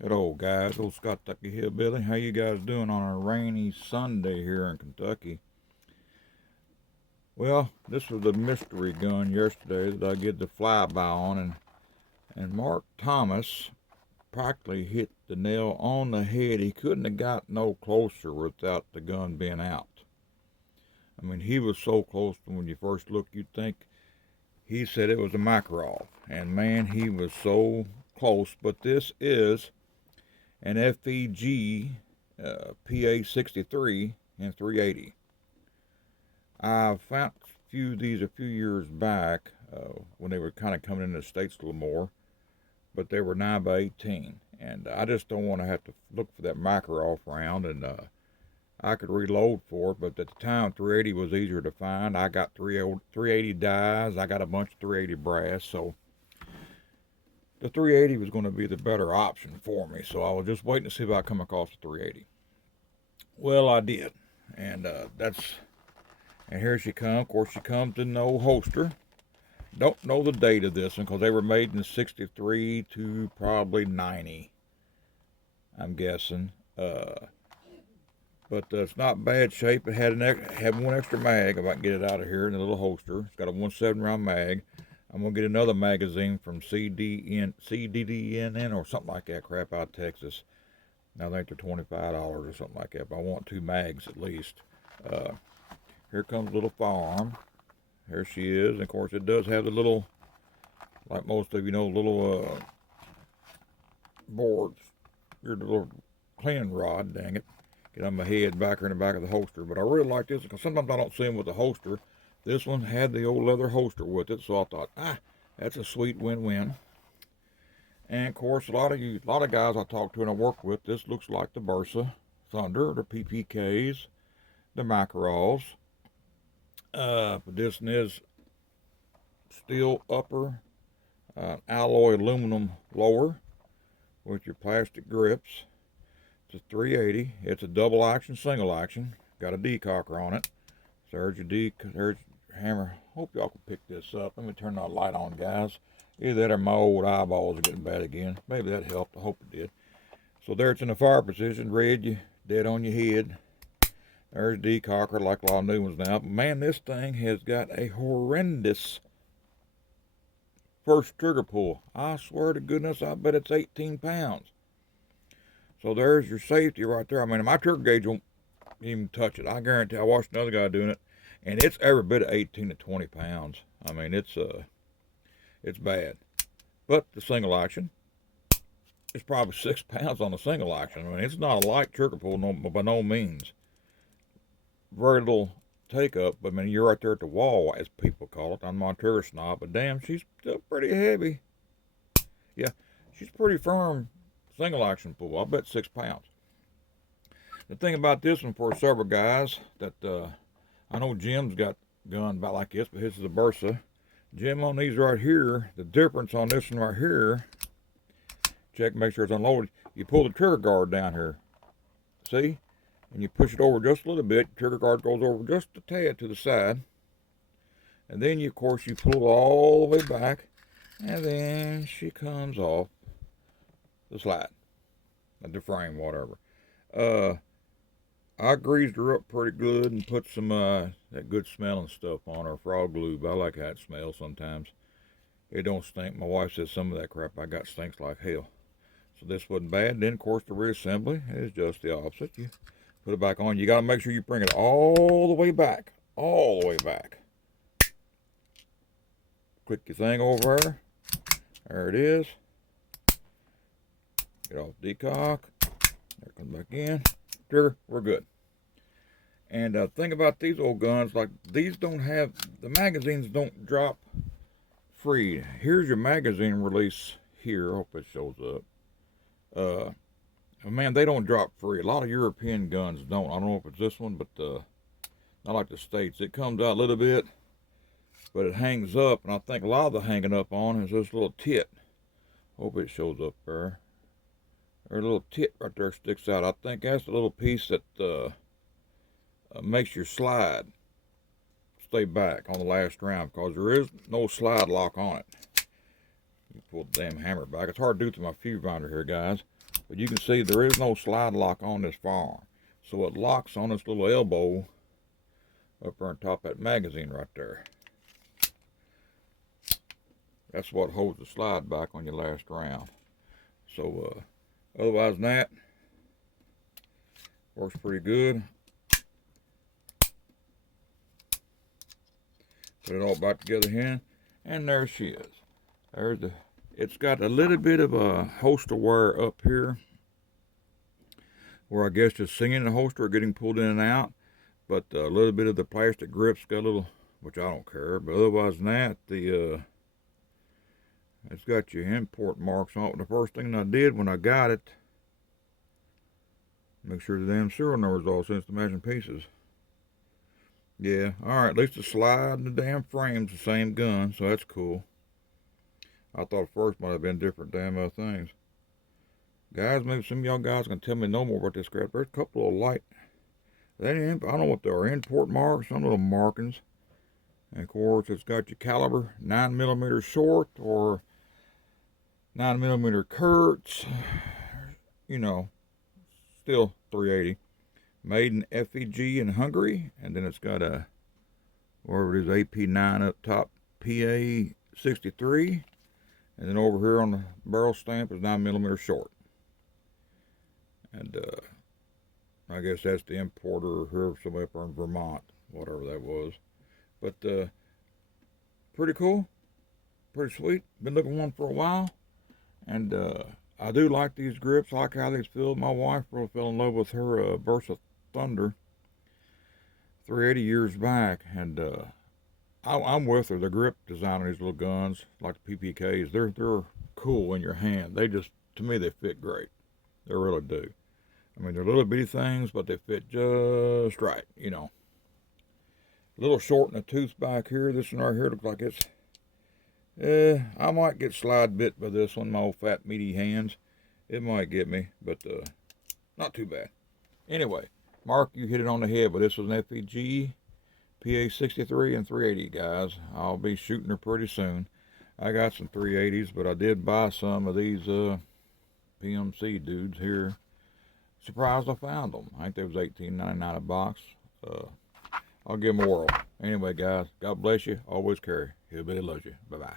Hello guys, old Scott Tucky Hillbilly. How you guys doing on a rainy Sunday here in Kentucky? Well, this was a mystery gun yesterday that I get the flyby on, and Mark Thomas practically hit the nail on the head. He couldn't have got no closer without the gun being out. I mean, he was so close to when you first look, you'd think he said it was a Makarov. And man, he was so close. But this is an FEG PA 63 and 380. I found a few of these a few years back when they were kind of coming into the States a little more, but they were 9x18. And I just don't want to have to look for that Makarov round, and I could reload for it, but at the time 380 was easier to find. I got 380 dies, I got a bunch of 380 brass, so the 380 was going to be the better option for me, so I was just waiting to see if I come across the 380. Well, I did, and and here she comes. Of course, she comes in no holster. Don't know the date of this one because they were made in 63 to probably 90, I'm guessing. But it's not bad shape. It had one extra mag if I can get it out of here in the little holster. It's got a 1.7 round mag. I'm gonna get another magazine from CDDNN or something like that crap out of Texas. Now I think they're $25 or something like that, but I want 2 mags at least. Here comes little firearm. Here she is. And of course, it does have the little, like most of you know, little boards. Your little cleaning rod, dang it. Get on my head back here in the back of the holster. But I really like this because sometimes I don't see them with the holster. This one had the old leather holster with it, so I thought, that's a sweet win-win. And of course, a lot of guys I talk to and I work with, this looks like the Bursa Thunder, the PPKs, the Makarovs. But this one is steel upper, alloy aluminum lower with your plastic grips. It's a 380. It's a double action, single action. Got a decocker on it. There's your hammer. Hope y'all can pick this up. Let me turn that light on, guys. Either that or my old eyeballs are getting bad again. Maybe that helped. I hope it did. So there it's in the fire position. Red, you dead on your head. There's decocker like a lot of new ones now. But man, this thing has got a horrendous first trigger pull. I swear to goodness, I bet it's 18 pounds. So there's your safety right there. I mean, my trigger gauge won't even touch it. I guarantee. I watched another guy doing it, and it's every bit of 18 to 20 pounds. I mean, it's bad. But the single action, it's probably 6 pounds on the single action. I mean, it's not a light trigger pull, by no means. Very little take up, but I mean, you're right there at the wall, as people call it. I'm not a trigger snob, but damn, she's still pretty heavy. Yeah, she's pretty firm single action pull. I bet 6 pounds. The thing about this one for several guys that I know Jim's got gun about like this, but his is a Bursa. Jim, on these right here, the difference on this one right here, check, make sure it's unloaded. You pull the trigger guard down here, see? And you push it over just a little bit. Trigger guard goes over just a tad to the side. And then, of course, you pull it all the way back. And then she comes off the slide. The frame, whatever. I greased her up pretty good and put some that good smelling stuff on her, frog lube. I like how it smells sometimes. It don't stink. My wife says some of that crap I got stinks like hell. So this wasn't bad. Then, of course, the reassembly is just the opposite. You put it back on. You got to make sure you bring it all the way back. All the way back. Click your thing over there. There it is. Get off decock. There, come back in. Trigger, we're good. And the thing about these old guns, like these don't have, the magazines don't drop free. Here's your magazine release here. I hope it shows up. Man, they don't drop free. A lot of European guns don't. I don't know if it's this one, but not like the States. It comes out a little bit, but it hangs up. And I think a lot of the hanging up on is this little tit. Hope it shows up there. There's a little tit right there sticks out. I think that's the little piece that makes your slide stay back on the last round, because there is no slide lock on it. You pull the damn hammer back. It's hard to do through my fuse finder here, guys. But you can see there is no slide lock on this firearm. So it locks on this little elbow up there on top of that magazine right there. That's what holds the slide back on your last round. So otherwise than that, works pretty good. Put it all back together here, and there she is. There's the. It's got a little bit of a holster wear up here, where I guess just singing the holster or getting pulled in and out. But a little bit of the plastic grips got a little, which I don't care. But otherwise than that, it's got your import marks on it. The first thing I did when I got it, make sure the damn serial number's all since the matching pieces. Yeah, alright, at least the slide and the damn frame's the same gun, so that's cool. I thought at first might have been different damn things. Guys, maybe some of y'all guys can tell me no more about this crap. There's a couple of light, I don't know what they are, import marks, some little markings. And of course, it's got your caliber, 9mm short or 9mm Kurtz. You know, still 380. Made in FEG in Hungary, and then it's got a, wherever it is, AP9 up top, PA 63, and then over here on the barrel stamp is 9mm short. And I guess that's the importer here, somewhere up in Vermont, whatever that was. But pretty cool, pretty sweet. Been looking for one for a while, and I do like these grips. I like how these feel. My wife really fell in love with her Versa Thunder 380 years back, and I'm with her. The grip design on these little guns, like the PPKs, they're cool in your hand. They just, to me, they fit great. They really do. I mean, they're little bitty things, but they fit just right, you know. A little short in the tooth back here. This one right here looks like it's, I might get slide bit by this one, my old fat meaty hands. It might get me, but not too bad. Anyway, Mark, you hit it on the head, but this was an FEG PA 63 and 380, guys. I'll be shooting her pretty soon. I got some 380s, but I did buy some of these PMC dudes here. Surprised I found them. I think they was $18.99 a box. I'll give them a whirl. Anyway, guys, God bless you. Always carry. Hillbilly loves you. Bye-bye.